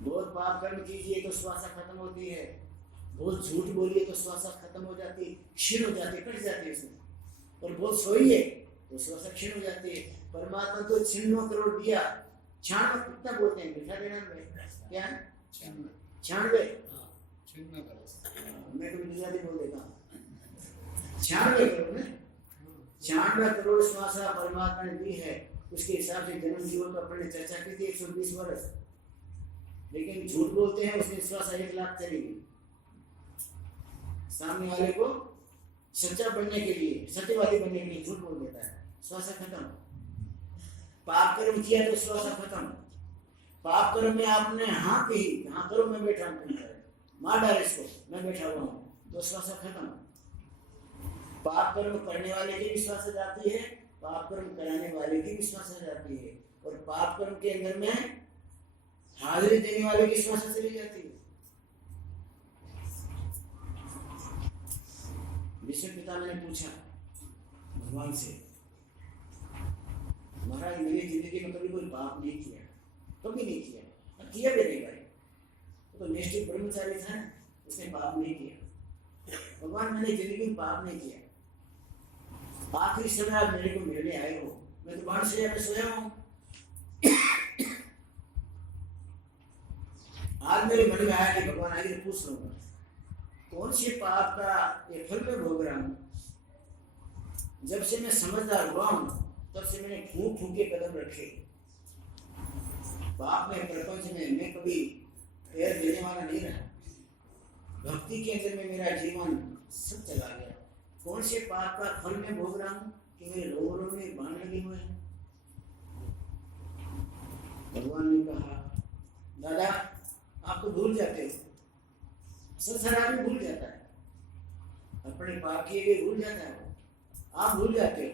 बहुत पाप कर्म कीजिए तो श्वासा खत्म होती है, बहुत झूठ बोलिए तो श्वासा खत्म हो जाती है, क्षीण हो जाती है, कट जाती है इसमें, और बहुत सोइए तो श्वासा क्षीण हो जाती है। परमात्मा तो 96 करोड़ दिया, 96 कितना बोलते हैं मीठा देना में क्या 96 मैं कभी गुजराती बोल देता हूँ, 96 करोड़ ना, 96 करोड़ श्वासा परमात्मा ने दी है। उसके हिसाब से जन्म जीवन का अपने चर्चा की थी 120 वर्ष, लेकिन झूठ बोलते हैं उसमें श्वासा 1 लाख चलेगी। सामने वाले को सच्चा बनने के लिए, सत्यवादी बनने के लिए झूठ बोल देता है, श्वासा खत्म। पाप कर्म किया तो श्वासा खत्म। पाप कर्म में आपने हाँ कही, हाँ करो मैं बैठा हूँ, मार डाल इसको मैं बैठा हुआ हूँ, तो श्वासा खत्म। पाप कर्म करने वाले की विश्वास जाती है, पाप कर्म कराने वाले की विश्वास जाती है, और पाप कर्म के अंदर में हाजिरी देने वाले की श्वास चली जाती है। विष्णु पिता ने पूछा भगवान से, महाराज मेरी जिंदगी में कभी कोई पाप नहीं किया, कभी नहीं किया, किया भी नहीं भाई, तो निष्ठित ब्रह्मचारी था, उसने पाप नहीं किया। भगवान मैंने जिंदगी में पाप नहीं किया, आखिरी समय आप मेरे को मिलने आए हो, मैं तो बाण से पे सोया हूं, आज मेरे मन में आया कि भगवान आगे पूछ लूंगा कौन से पाप का ये फल मैं भोग रहा हूं। जब से मैं समझदार हुआ हूं तब से मैंने फूंक फूंक के कदम रखे, पाप में प्रपंच में मैं कभी पैर देने वाला नहीं रहा। भक्ति के अंदर में मेरा जीवन सब चला गया। कौन से पाप का फल मैं भोग रहा हूं कि मेरे रोग में बाण लगे हुए हैं। भगवान ने कहा दादा आप तो भूल जाते हो, संसार आदमी भूल जाता है, अपने पाप किए गए भूल जाता है, आप भूल जाते हो,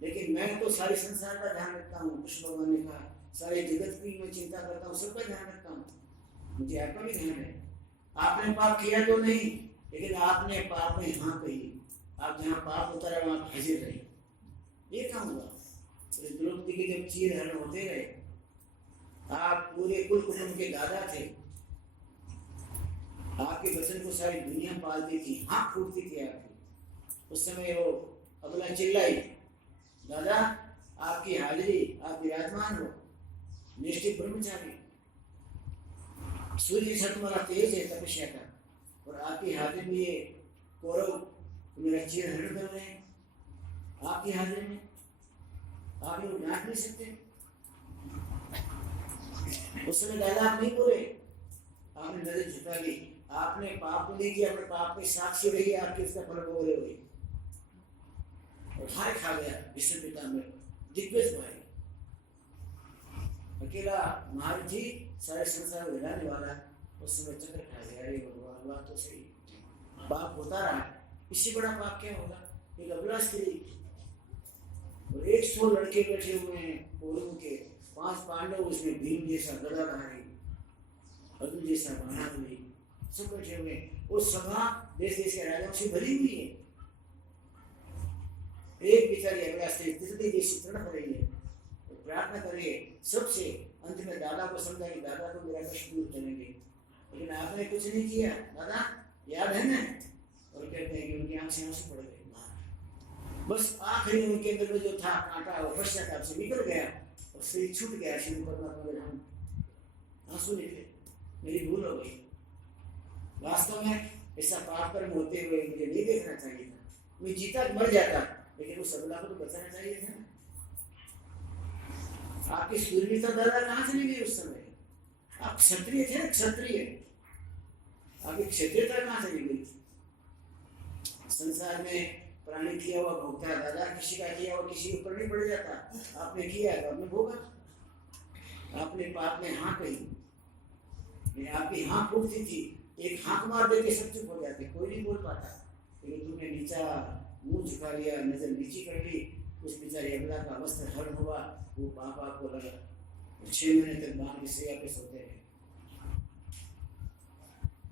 लेकिन मैं तो सारे संसार का ध्यान रखता हूँ। कृष्ण भगवान ने कहा सारे जगत की मैं चिंता करता हूँ, सबका ध्यान रखता हूँ, मुझे आपका भी ध्यान है। आपने पाप किया तो नहीं, लेकिन आपने पाप में हाँ कही, आप जहाँ पाप होता रहा वहाँ हाजिर रहे, ये काम हुआ। तो द्रौपदी के जब चीर हरण होते रहे, आप पूरे कुल कुटुंब के दादा थे, आपके वचन को सारी दुनिया पालती थी, हाँ फूटती थी आपकी। उस समय वो अगला चिल्लाई दादा आपकी हाजिरी, आप विराजमान हो, निष्ठित ब्रह्मचारी, सूर्य से तुम्हारा तेज है तपस्या का, और आपकी हाजिर में ये कौरव मेरा चीर हरण कर रहे हैं, आपकी हाजिर में आप लोग डांट नहीं सकते। उस समय दादा आप नहीं बोले, आपने नजर झुका ली, आपने पाप नहीं किया, अपने पाप के साक्षी रही, आपके इसका फल भोग रहे हुए, और हार खा गया विष्णु पिता में दिग्गज भाई, अकेला महाराज जी सारे संसार को हिलाने वाला, उस समय चक्र खा गया। अरे भगवान बात तो सही, पाप होता रहा, इससे बड़ा पाप क्या होगा। एक अबला स्त्री और 100 लड़के बैठे हुए हैं कौरवों के, 5 पांडव, उसमें भीम जैसा गदाधारी, अर्जुन जैसा महाबली, सब बैठे हुए, वो सभा देश देश के राजाओं से भरी हुई है। एक बेचारी अबला स्त्री तितली जैसी तड़प रही है, तो प्रार्थना करिए सबसे, अंत में दादा को समझा कि दादा तो मेरा कष्ट दूर करेंगे, लेकिन आपने कुछ नहीं किया दादा, याद है ना। और कहते हैं कि उनकी आंख से आंसू पड़ गए, बस आखिरी उनके अंदर में जो था कांटा वो पश्चाताप से निकल गया और शरीर छूट गया। शिव परमात्मा के नाम आंसू निकले, मेरी भूल हो गई, वास्तव में ऐसा पाप कर्म होते हुए मुझे नहीं देखना चाहिए था। मैं जीता मर जाता, लेकिन उस अबला को तो बचाना चाहिए था। आपकी सूर्यता दादा कहाँ चली गई उस समय? आप क्षत्रिय थे ना, क्षत्रिय, आपकी क्षत्रियता कहाँ चली गई? संसार में प्राणी किया हुआ भोगता है दादा, किसी का किया हुआ किसी ऊपर नहीं पड़ जाता। आपने किया तो आपने भोगा, आपने पाप में हाँ कही, आपकी हाँ फूटती थी, एक हाँक मार देते सब चुप हो जाते, कोई नहीं बोल पाता। लेकिन तुमने नीचा मुंह झुका लिया, नजर नीची कर ली, उस बेचारे अबला का वस्त्र हरण हुआ, वो पाप आपको लगा, 6 महीने तक बांध के सैया पे सोते रहे।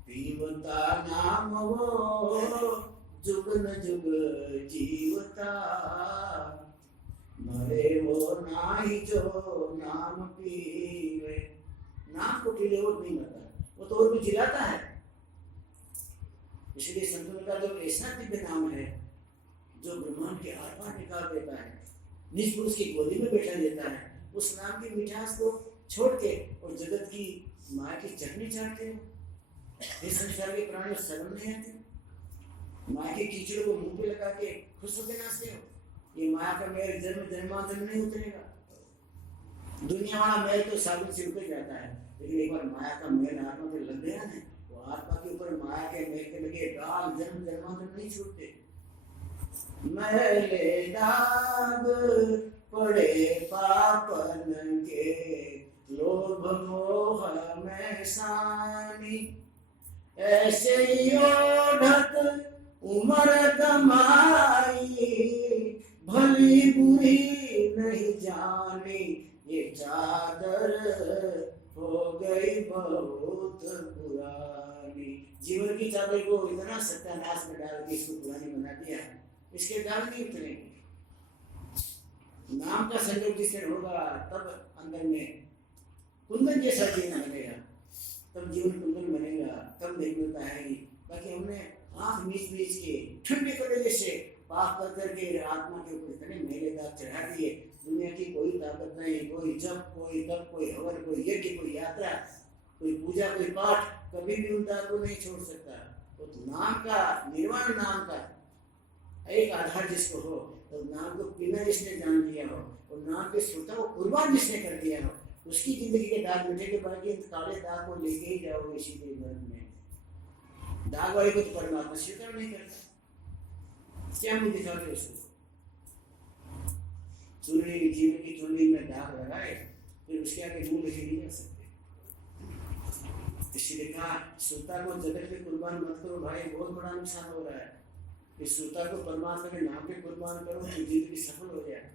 पीवता नाम वो जुग न जुग जीवता, मरे वो नाही जो नाम पीवे। नाम को पीले वो नहीं मरता, वो तो और भी जिलाता है। इसलिए संतों का जो ऐसा दिव्य नाम है जो ब्रह्मांड के आर पार निकाल देता है, निज पुरुष की गोदी में बैठा देता है, उस नाम की मिठास को छोड़ के और जगत की माया की चटनी चाटते हो। इस संसार के प्राणी शर्म नहीं आती, माया के कीचड़ को मुंह पे लगा के खुश होकर नाचते हो। ये माया का मेल जन्म जन्मांतर नहीं उतरेगा। दुनिया वाला मेल तो साबुन से उतर जाता है, लेकिन एक बार माया का मेल आत्मा पे लग गया ना, वो आत्मा के ऊपर माया के मेल के लगे दाग जन्म जन्मांतर नहीं छूटते। मैले दाग पड़े पापन के, लोभ मोह में सानी, ऐसे ही ओढ़त उमर कमाई, भली बुरी नहीं जानी, ये चादर हो गई बहुत पुरानी। जीवन की चादर को इतना सत्यानाश में डाल के इसको पुरानी बना दिया, इसके दाग नहीं उतरेंगे। नाम का संयोग जिससे होगा तब अंदर में कुंदन जैसा जीवन बनेगा, तब जीवन कुंदन बनेगा, तब नहीं मिलता है। बाकी हमने आंख मीच मीच के ठंडे कड़े से पाप कर करके आत्मा के ऊपर इतने मेले दाग चढ़ा दिए। दुनिया की कोई ताकत नहीं, कोई जप, कोई तप, कोई हवन, कोई यज्ञ, कोई यात्रा, कोई पूजा, कोई पाठ, कभी भी उन दाग को नहीं छोड़ सकता। तो नाम का, निर्वाण नाम का एक आधार जिसको हो, तो नाम को पीना जिसने जान लिया हो और नाम के श्रोता को कुर्बान जिसने कर दिया हो, उसकी जिंदगी के दाग मिटे के बाद काले दाग को लेके ही जाओगे इसी के मन में। दाग वाले को तो परमात्मा स्वीकार नहीं करता, क्या मुझे दिखाते उसको? चुनरी, जीवन की चुनरी में दाग लगाए, फिर उसके आगे मुंह लेके नहीं जा सकते। इसलिए कहा श्रोता को जगत पे कुर्बान मत करो भाई, बहुत बड़ा नुकसान हो रहा है। इस श्रोता को परमात्मा के नाम पे कुर्बान करो तो जिंदगी सफल हो जाए।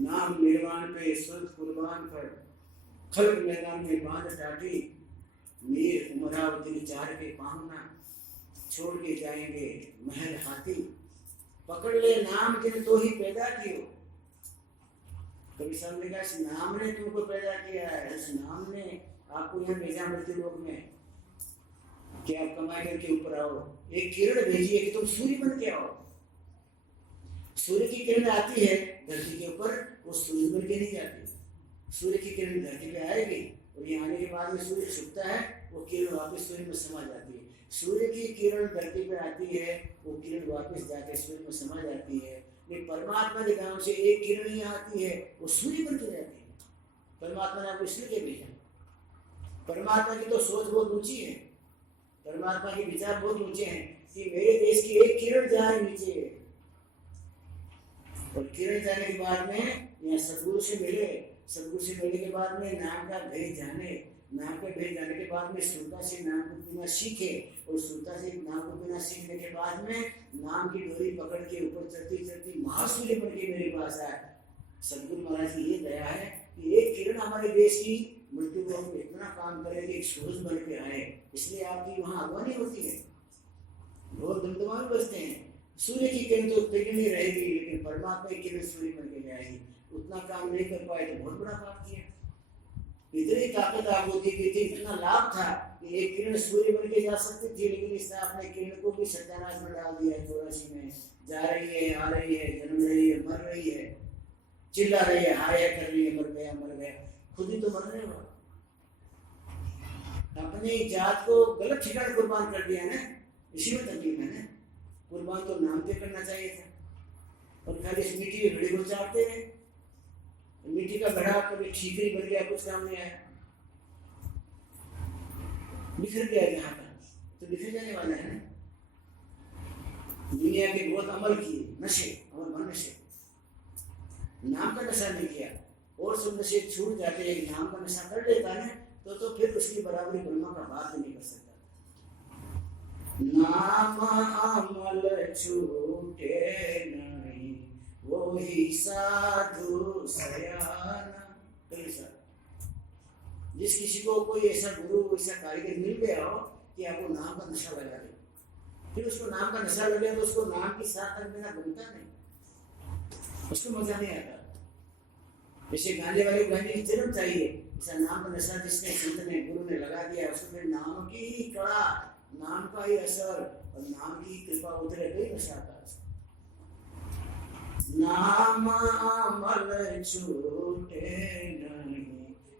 नाम निर्वाण पे शुद्ध कुर्बान कर, खल्क मैदान में बांध टाटी, मीर उमरावती चार के पाहुना, छोड़ के जाएंगे महल हाथी, पकड़ ले नाम के तो ही पैदा कियो। कभी सामने कहा इस नाम ने तुमको पैदा किया है, इस नाम ने आपको यहाँ भेजा मृत्यु लोक में कि आप कमाई करके ऊपर आओ। एक किरण भेजी है कि तुम सूर्य बन के आओ। सूर्य की किरण आती है धरती के ऊपर, वो सूर्य बन के नहीं जाती। सूर्य की किरण धरती पे आएगी और ये आने के बाद में सूर्य छुपता है, वो किरण वापस सूर्य में समा जाती है। सूर्य की किरण धरती पे आती है, वो किरण वापस जाके सूर्य में समा जाती है। लेकिन परमात्मा के नाम से एक किरण ही आती है, वो सूर्य बन के जाती है। परमात्मा ने आपको इसलिए भेजा। परमात्मा की तो सोच बहुत ऊंची है, परमात्मा के विचार बहुत ऊंचे हैं कि मेरे देश की एक किरण जाए नीचे, और किरण जाने के बाद में यहाँ सदगुरु से मिले, सदगुरु से मिलने के बाद में नाम का भेद जाने, नाम का भेद जाने के बाद में श्रोता से नाम को पीना सीखे, और श्रोता से नाम को पीना सीखने के बाद में नाम की डोरी पकड़ के ऊपर चलती चलती महासूर्य बन के मेरे पास आए। सदगुरु महाराज की ये दया है कि एक किरण हमारे देश की मृत्यु को हम इतना काम करें कि एक सूरज बन के आए, इसलिए आपकी वहाँ अगवानी होती है, बहुत धमधमाए बजते हैं। सूर्य की किरण तो किरण ही रहेगी, लेकिन परमात्मा की किरण सूर्य बन के जाएगी। उतना काम नहीं कर पाए तो बहुत बड़ा काम किया। इतनी ताकत आपको दी गई थी, इतना लाभ था कि एक किरण सूर्य बन के जा सकती थी, लेकिन इसने अपने किरण को भी सत्यानाश में डाल दिया। 84 में जा रही है, आ रही है, जन्म रही है, मर रही है, चिल्ला रही है, हाय कर रही है, मर गया, खुद ही तो मरने वाला। अपनी जात को गलत ठिकाने कुर्बान कर दिया ना, इसी में तकलीफ है ना। कुर्बान तो नाम पे करना चाहिए था, और खाली इस मिट्टी के घड़े को चाटते हैं। मिट्टी का घड़ा कभी ठीकरी बन गया, कुछ काम नहीं आया, बिखर गया यहाँ का, तो बिखर जाने वाला है ना। दुनिया के बहुत अमल किए, नशे, अमल बन नशे, नाम का नशा नहीं किया, और सब नशे छूट जाते हैं, नाम का नशा कर लेता है तो फिर उसकी बराबरी ब्रह्मा का बात नहीं कर सकता। नाम अमल छूटे नहीं, वो ही साधु सयाना। जिस किसी को कोई ऐसा गुरु, ऐसा कारीगर मिल गया हो कि आपको नाम का नशा लगा दे, फिर उसको नाम का नशा लगे तो उसको नाम की साथ तक बिना घूमता नहीं, उसको मजा नहीं आता। जैसे गाने वाले गाने की जन्म चाहिए, ऐसा नाम का नशा जिसने संत ने, गुरु ने लगा दिया, उसको फिर नाम की ही कड़ा, नाम का ही असर और नाम की कृपा उतरे तो नशा आता है। नाम अमल छूटे नहीं,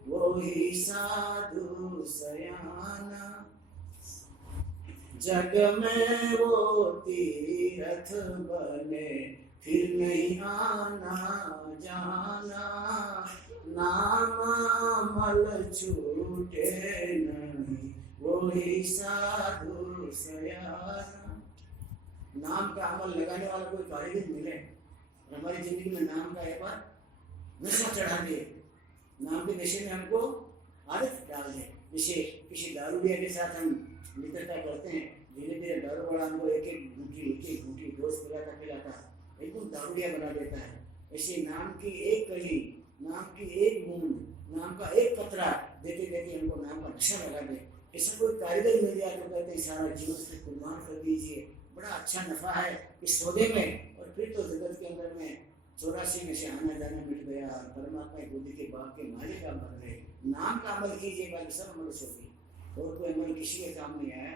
वो ही साधु सयाना। जग में वो तीर्थ बने, फिर नहीं आना जाना। नाम अमल छूटे नहीं, वो ही साधु सयाना। नाम का अमल लगाने वाला कोई कारीगर मिले, हमारी जिंदगी में नाम का एक बार नशा चढ़ा दे, नाम के नशे में हमको आदत डाल दे। जैसे किसी दारूडिया के साथ हम मित्रता करते हैं, धीरे धीरे दारू वाला हमको एक एक घूंटी डोज पिलाता एकदम दारूडिया बना देता है। ऐसे नाम की एक कली, नाम की एक बूंद, नाम का एक कतरा देते देते हमको नाम का नशा लगा दे। ऐसा कोई कारीगर मिल जाए तो कहते हैं सारा जीवन से कुर्बान कर दीजिए, बड़ा अच्छा नफा है इस सौदे में। और फिर तो जगत के अंदर में 84 में से आना जाना मिट गया, परमात्मा की बुद्धि के बाग के मालिक आप बन गए। नाम का अमल कीजिए, बाकी सब अमल छोड़िए, और कोई अमल किसी के काम नहीं आया।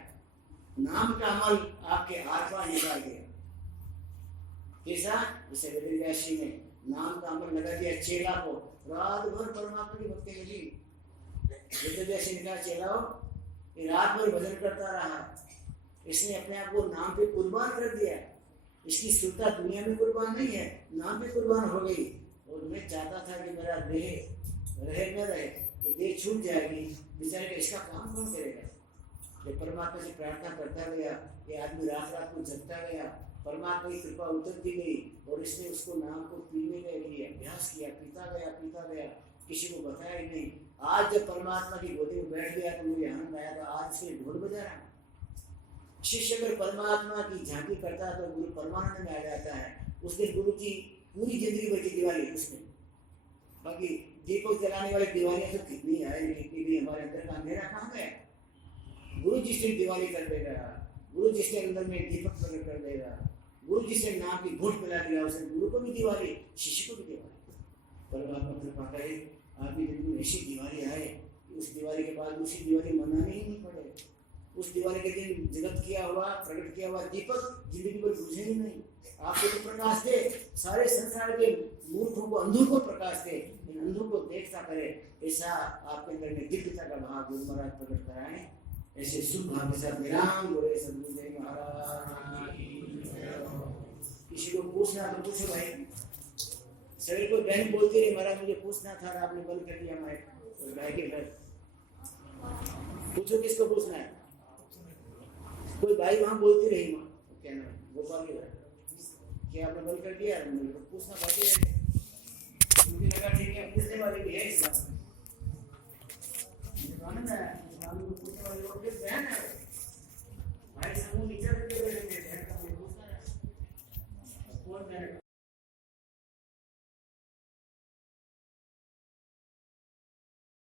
नाम का अमल आपके आर पार निकाल गया। कैसा? जैसे वेदव्यासी ने नाम का अमल लगा दिया चेला को, रात भर परमात्मा की भक्ति मिली। वेदव्यासी ने कहा चेलाओ, ये रात भर भजन करता रहा, इसने अपने आप को नाम पे कुर्बान कर दिया। इसकी सुरता दुनिया में कुर्बान नहीं है, नाम पे कुर्बान हो गई। और मैं चाहता था कि मेरा देह रहे न रहे, ये देह छूट जाएगी, बेचारे का इसका काम कौन करेगा। ये परमात्मा से प्रार्थना करता गया, ये आदमी रात रात को जगता गया, परमात्मा की कृपा उतरती गई, और इसने उसको नाम को पीने के लिए अभ्यास किया, पीता गया, किसी को बताया ही नहीं। आज जब परमात्मा की गोदी में बैठ गया तो मुझे आनंद आया, तो आज इसके ढोल बजा रहा। शिष्य अगर परमात्मा की झांकी करता है तो गुरु परमानंद में आ जाता है। उस दिन गुरु की पूरी जिंदगी भर की दिवाली उसने, बाकी दीपक जलाने वाली दिवालियां तो कितनी आए, कितनी भी हमारे अंदर का अंधेरा कहाँ गया। गुरु जिस दिन दिवाली कर देगा, गुरु जिसके अंदर में दीपक प्रकट कर देगा, गुरु जिसने नाम की घूट पिला दिया, उसे गुरु को भी दिवाली, शिष्य को भी दिवाली। परमात्मा कृपा करे आपकी जिंदगी में ऐसी दिवाली आए, उस दिवाली के बाद दूसरी दिवाली मनानी ही नहीं पड़े। उस दिवाली के दिन जगत किया हुआ, प्रकट किया हुआ दीपक जिंदगी पर बुझे ही नहीं। आपको तो प्रकाश दे, सारे संसार के मूर्खों को, अंधों को प्रकाश दे, इन अंधों को देखता करे। ऐसा आपके अंदर में दिव्यता का भाव गुरु महाराज प्रकट कराएं। ऐसे शुभ भाव के साथ विराम बोले सदगुरुदेव महाराज। किसी को पूछना तो पूछो भाई। शरीर को बहन बोलती रही महाराज मुझे पूछना था, आपने बंद कर दिया माइक, और भाई के घर पूछो, किसको पूछना है। कोई भाई वहाँ बोलती रही, माँ क्या नाम गोपाल के घर, क्या आपने बंद कर दिया, पूछना बाकी है। मुझे लगा ठीक है पूछने वाले भी है इस बात में, पूछने वाले लोग बहन है भाई समूह नीचे करके बैठे थे, कौन बहन